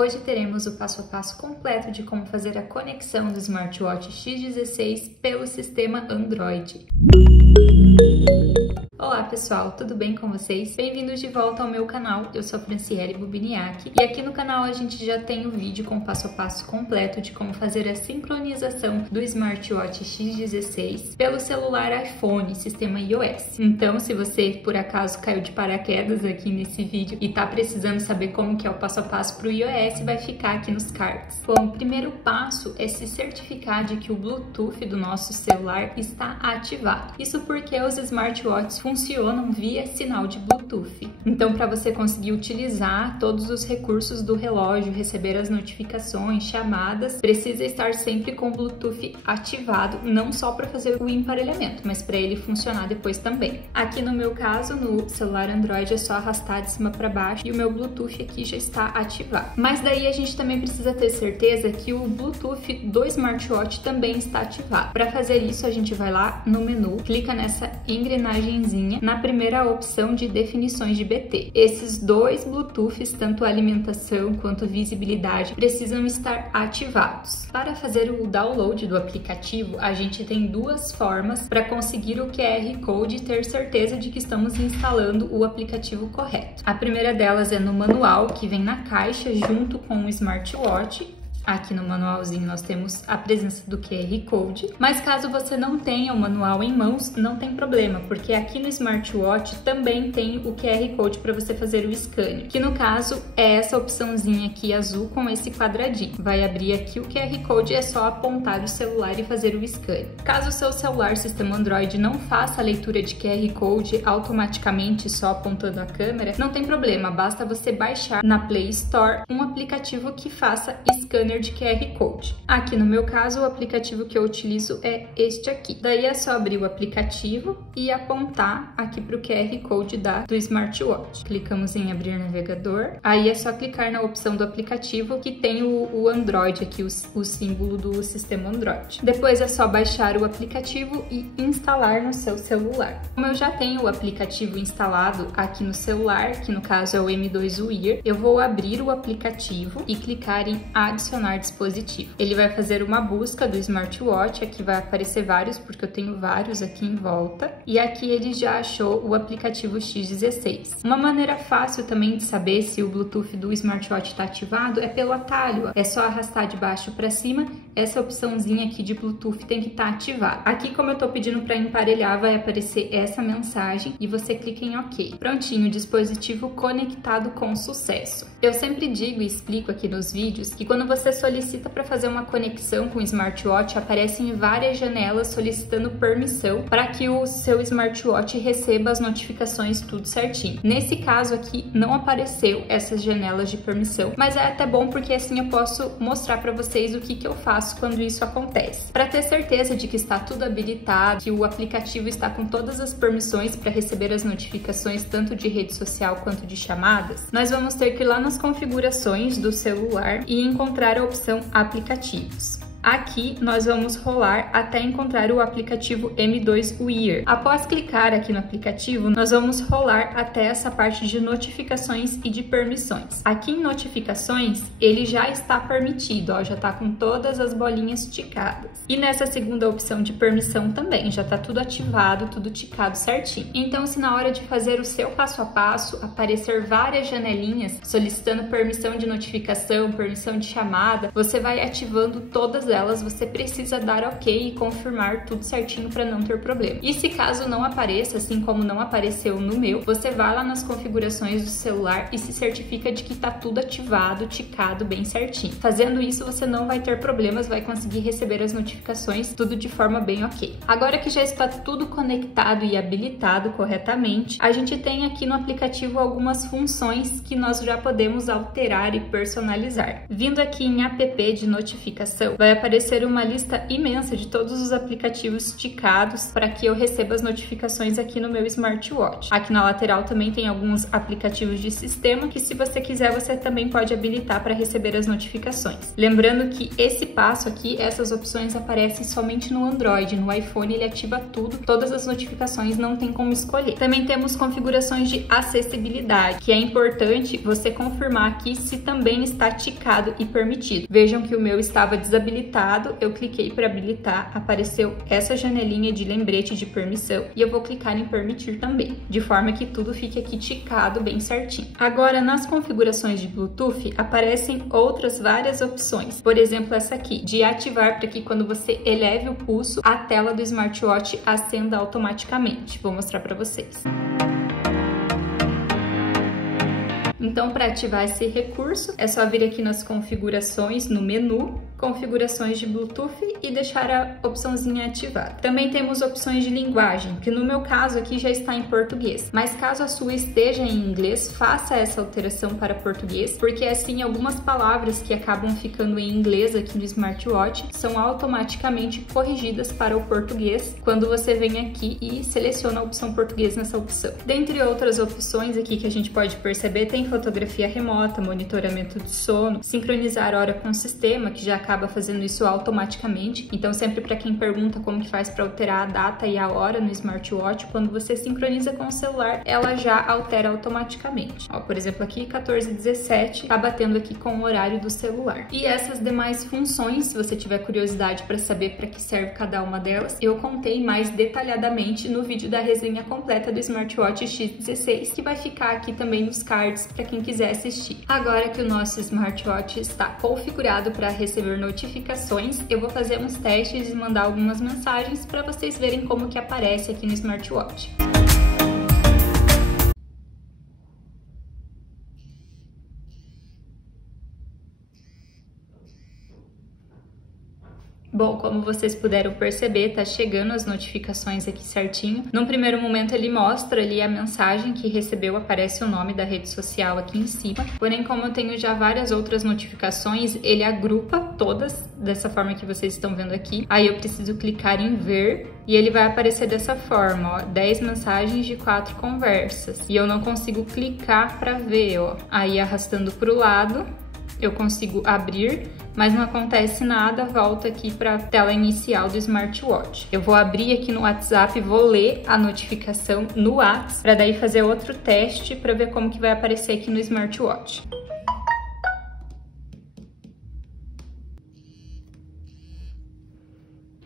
Hoje teremos o passo a passo completo de como fazer a conexão do smartwatch X16 pelo sistema Android. Olá pessoal, tudo bem com vocês? Bem-vindos de volta ao meu canal, eu sou a Franciele Bubiniak e aqui no canal a gente já tem o vídeo com o passo a passo completo de como fazer a sincronização do smartwatch X16 pelo celular iPhone, sistema iOS. Então, se você por acaso caiu de paraquedas aqui nesse vídeo e tá precisando saber como que é o passo a passo para o iOS, vai ficar aqui nos cards. Bom, o primeiro passo é se certificar de que o Bluetooth do nosso celular está ativado. Isso porque os smartwatches funcionam via sinal de Bluetooth. Então, para você conseguir utilizar todos os recursos do relógio, receber as notificações, chamadas, precisa estar sempre com o Bluetooth ativado, não só para fazer o emparelhamento, mas para ele funcionar depois também. Aqui no meu caso, no celular Android, é só arrastar de cima para baixo e o meu Bluetooth aqui já está ativado. Mas daí a gente também precisa ter certeza que o Bluetooth do smartwatch também está ativado. Para fazer isso, a gente vai lá no menu, clica nessa engrenagemzinha na primeira opção de definições de BT. Esses dois Bluetooths, tanto alimentação quanto visibilidade, precisam estar ativados. Para fazer o download do aplicativo, a gente tem duas formas para conseguir o QR Code e ter certeza de que estamos instalando o aplicativo correto. A primeira delas é no manual, que vem na caixa junto com o smartwatch. Aqui no manualzinho nós temos a presença do QR Code, mas caso você não tenha o manual em mãos, não tem problema, porque aqui no smartwatch também tem o QR Code para você fazer o scan, que no caso é essa opçãozinha aqui azul com esse quadradinho. Vai abrir aqui o QR Code e é só apontar o celular e fazer o scan. Caso o seu celular sistema Android não faça a leitura de QR Code automaticamente só apontando a câmera, não tem problema, basta você baixar na Play Store um aplicativo que faça scanner de QR Code. Aqui no meu caso, o aplicativo que eu utilizo é este aqui. Daí é só abrir o aplicativo e apontar aqui para o QR Code do smartwatch. Clicamos em abrir navegador. Aí é só clicar na opção do aplicativo que tem o Android aqui, o símbolo do sistema Android. Depois é só baixar o aplicativo e instalar no seu celular. Como eu já tenho o aplicativo instalado aqui no celular, que no caso é o M2 Wear, eu vou abrir o aplicativo e clicar em adicionar dispositivo. Ele vai fazer uma busca do smartwatch, aqui vai aparecer vários, porque eu tenho vários aqui em volta, e aqui ele já achou o aplicativo X16. Uma maneira fácil também de saber se o Bluetooth do smartwatch está ativado é pelo atalho, é só arrastar de baixo para cima, essa opçãozinha aqui de Bluetooth tem que estar ativada. Aqui, como eu estou pedindo para emparelhar, vai aparecer essa mensagem e você clica em OK. Prontinho, dispositivo conectado com sucesso. Eu sempre digo e explico aqui nos vídeos que quando você solicita para fazer uma conexão com o smartwatch, aparecem várias janelas solicitando permissão para que o seu smartwatch receba as notificações tudo certinho. Nesse caso aqui não apareceu essas janelas de permissão, mas é até bom porque assim eu posso mostrar para vocês o que eu faço quando isso acontece. Para ter certeza de que está tudo habilitado, que o aplicativo está com todas as permissões para receber as notificações tanto de rede social quanto de chamadas, nós vamos ter que ir lá nas configurações do celular e encontrar a opção aplicativos. Aqui nós vamos rolar até encontrar o aplicativo M2 Wear. Após clicar aqui no aplicativo, nós vamos rolar até essa parte de notificações e de permissões. Aqui em notificações, ele já está permitido, ó, já está com todas as bolinhas ticadas. E nessa segunda opção de permissão também, já está tudo ativado, tudo ticado certinho. Então, se na hora de fazer o seu passo a passo aparecer várias janelinhas solicitando permissão de notificação, permissão de chamada, você vai ativando todas elas, você precisa dar OK e confirmar tudo certinho para não ter problema. E se caso não apareça, assim como não apareceu no meu, você vai lá nas configurações do celular e se certifica de que está tudo ativado, ticado bem certinho. Fazendo isso, você não vai ter problemas, vai conseguir receber as notificações tudo de forma bem OK. Agora que já está tudo conectado e habilitado corretamente, a gente tem aqui no aplicativo algumas funções que nós já podemos alterar e personalizar. Vindo aqui em app de notificação, vai aparecer uma lista imensa de todos os aplicativos ticados para que eu receba as notificações aqui no meu smartwatch. Aqui na lateral também tem alguns aplicativos de sistema que, se você quiser, você também pode habilitar para receber as notificações. Lembrando que esse passo aqui, essas opções aparecem somente no Android. No iPhone ele ativa tudo, todas as notificações, não tem como escolher. Também temos configurações de acessibilidade, que é importante você confirmar aqui se também está ticado e permitido. Vejam que o meu estava desabilitado, eu cliquei para habilitar, apareceu essa janelinha de lembrete de permissão e eu vou clicar em permitir também, de forma que tudo fique aqui ticado bem certinho. Agora, nas configurações de Bluetooth aparecem outras várias opções, por exemplo essa aqui, de ativar para que quando você eleve o pulso, a tela do smartwatch acenda automaticamente. Vou mostrar para vocês. Então, para ativar esse recurso, é só vir aqui nas configurações, no menu, configurações de Bluetooth e deixar a opçãozinha ativada. Também temos opções de linguagem, que no meu caso aqui já está em português, mas caso a sua esteja em inglês, faça essa alteração para português, porque assim algumas palavras que acabam ficando em inglês aqui no smartwatch são automaticamente corrigidas para o português quando você vem aqui e seleciona a opção português nessa opção. Dentre outras opções aqui que a gente pode perceber, tem fotografia remota, monitoramento de sono, sincronizar hora com o sistema, que já acaba fazendo isso automaticamente. Então, sempre para quem pergunta como que faz para alterar a data e a hora no smartwatch, quando você sincroniza com o celular, ela já altera automaticamente. Ó, por exemplo, aqui 14h17, tá batendo aqui com o horário do celular. E essas demais funções, se você tiver curiosidade para saber para que serve cada uma delas, eu contei mais detalhadamente no vídeo da resenha completa do smartwatch X16, que vai ficar aqui também nos cards para quem quiser assistir. Agora que o nosso smartwatch está configurado para receber notificações, eu vou fazer uns testes e mandar algumas mensagens para vocês verem como que aparece aqui no smartwatch. Bom, como vocês puderam perceber, tá chegando as notificações aqui certinho. Num primeiro momento ele mostra ali a mensagem que recebeu, aparece o nome da rede social aqui em cima. Porém, como eu tenho já várias outras notificações, ele agrupa todas dessa forma que vocês estão vendo aqui. Aí eu preciso clicar em ver e ele vai aparecer dessa forma, ó, 10 mensagens de 4 conversas. E eu não consigo clicar para ver, ó. Aí arrastando para o lado, eu consigo abrir, mas não acontece nada, volta aqui para a tela inicial do smartwatch. Eu vou abrir aqui no WhatsApp e vou ler a notificação no WhatsApp, para daí fazer outro teste para ver como que vai aparecer aqui no smartwatch.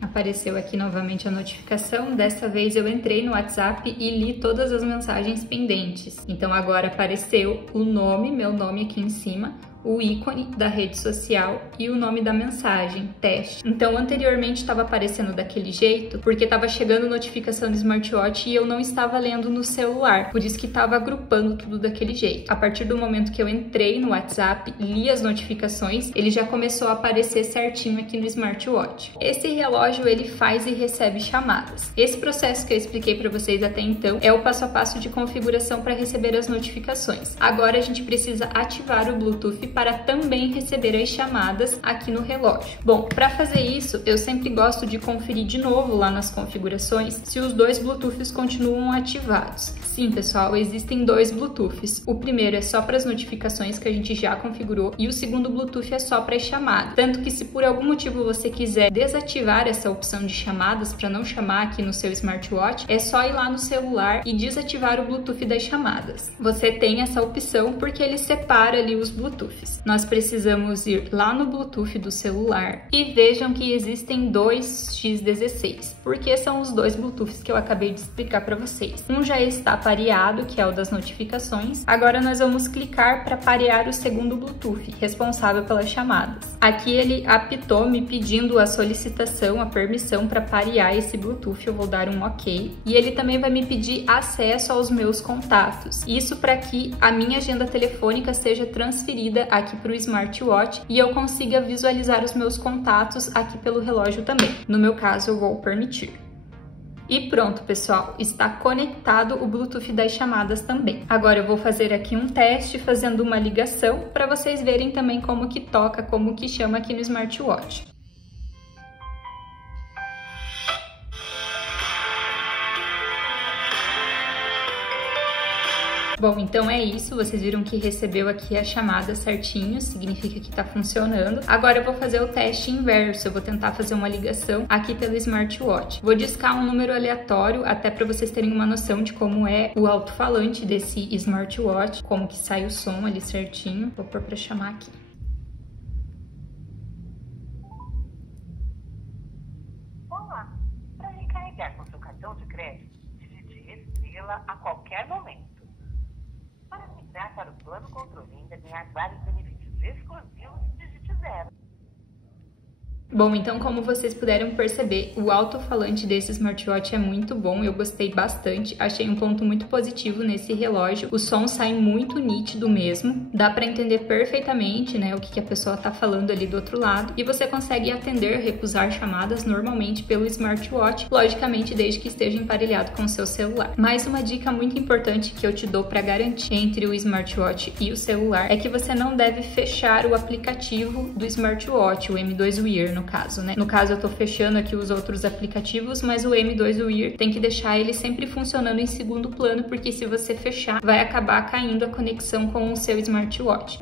Apareceu aqui novamente a notificação, dessa vez eu entrei no WhatsApp e li todas as mensagens pendentes. Então agora apareceu o nome, meu nome aqui em cima, o ícone da rede social e o nome da mensagem, teste. Então, anteriormente estava aparecendo daquele jeito, porque estava chegando notificação do smartwatch e eu não estava lendo no celular, por isso que estava agrupando tudo daquele jeito. A partir do momento que eu entrei no WhatsApp, li as notificações, ele já começou a aparecer certinho aqui no smartwatch. Esse relógio, ele faz e recebe chamadas. Esse processo que eu expliquei para vocês até então é o passo a passo de configuração para receber as notificações. Agora a gente precisa ativar o Bluetooth para também receber as chamadas aqui no relógio. Bom, para fazer isso, eu sempre gosto de conferir de novo lá nas configurações se os dois Bluetooths continuam ativados. Sim, pessoal, existem dois Bluetooths. O primeiro é só para as notificações que a gente já configurou e o segundo Bluetooth é só para as chamadas. Tanto que se por algum motivo você quiser desativar essa opção de chamadas para não chamar aqui no seu smartwatch, é só ir lá no celular e desativar o Bluetooth das chamadas. Você tem essa opção porque ele separa ali os Bluetooths. Nós precisamos ir lá no Bluetooth do celular e vejam que existem dois X16, porque são os dois Bluetooths que eu acabei de explicar para vocês. Um já está pareado, que é o das notificações. Agora nós vamos clicar para parear o segundo Bluetooth, responsável pelas chamadas. Aqui ele apitou me pedindo a solicitação, a permissão para parear esse Bluetooth. Eu vou dar um OK. E ele também vai me pedir acesso aos meus contatos. Isso para que a minha agenda telefônica seja transferida aqui para o smartwatch e eu consiga visualizar os meus contatos aqui pelo relógio também. No meu caso, eu vou permitir. E pronto, pessoal, está conectado o Bluetooth das chamadas também. Agora eu vou fazer aqui um teste fazendo uma ligação para vocês verem também como que toca, como que chama aqui no smartwatch. Bom, então é isso, vocês viram que recebeu aqui a chamada certinho, significa que tá funcionando. Agora eu vou fazer o teste inverso, eu vou tentar fazer uma ligação aqui pelo smartwatch. Vou discar um número aleatório, até para vocês terem uma noção de como é o alto-falante desse smartwatch, como que sai o som ali certinho. Vou pôr para chamar aqui. Olá, para recarregar com seu cartão de crédito, digite estrela a qualquer momento. Para migrar para o plano controle e ainda ganhar vários benefícios exclusivos, digite 0. Bom, então como vocês puderam perceber, o alto-falante desse smartwatch é muito bom, eu gostei bastante, achei um ponto muito positivo nesse relógio, o som sai muito nítido mesmo, dá para entender perfeitamente, né, o que a pessoa tá falando ali do outro lado, e você consegue atender, recusar chamadas normalmente pelo smartwatch, logicamente desde que esteja emparelhado com o seu celular. Mais uma dica muito importante que eu te dou para garantir entre o smartwatch e o celular é que você não deve fechar o aplicativo do smartwatch, o M2 Wear, no caso, né? No caso, eu tô fechando aqui os outros aplicativos, mas o M2 Wear tem que deixar ele sempre funcionando em segundo plano, porque se você fechar, vai acabar caindo a conexão com o seu smartwatch.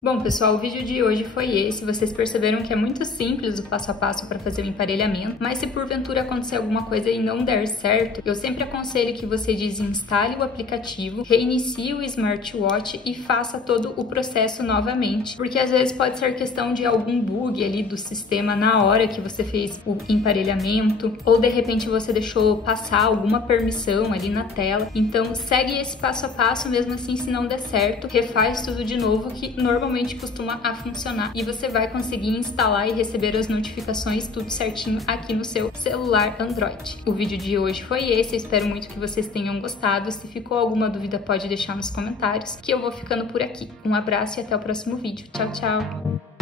Bom, pessoal, o vídeo de hoje foi esse. Vocês perceberam que é muito simples o passo a passo para fazer o emparelhamento, mas se porventura acontecer alguma coisa e não der certo, eu sempre aconselho que você desinstale o aplicativo, reinicie o smartwatch e faça todo o processo novamente, porque às vezes pode ser questão de algum bug ali do sistema na hora que você fez o emparelhamento, ou de repente você deixou passar alguma permissão ali na tela. Então segue esse passo a passo, mesmo assim, se não der certo, refaz tudo de novo, que normalmente costuma a funcionar e você vai conseguir instalar e receber as notificações tudo certinho aqui no seu celular Android. O vídeo de hoje foi esse, eu espero muito que vocês tenham gostado. Se ficou alguma dúvida, pode deixar nos comentários, que eu vou ficando por aqui. Um abraço e até o próximo vídeo. Tchau, tchau!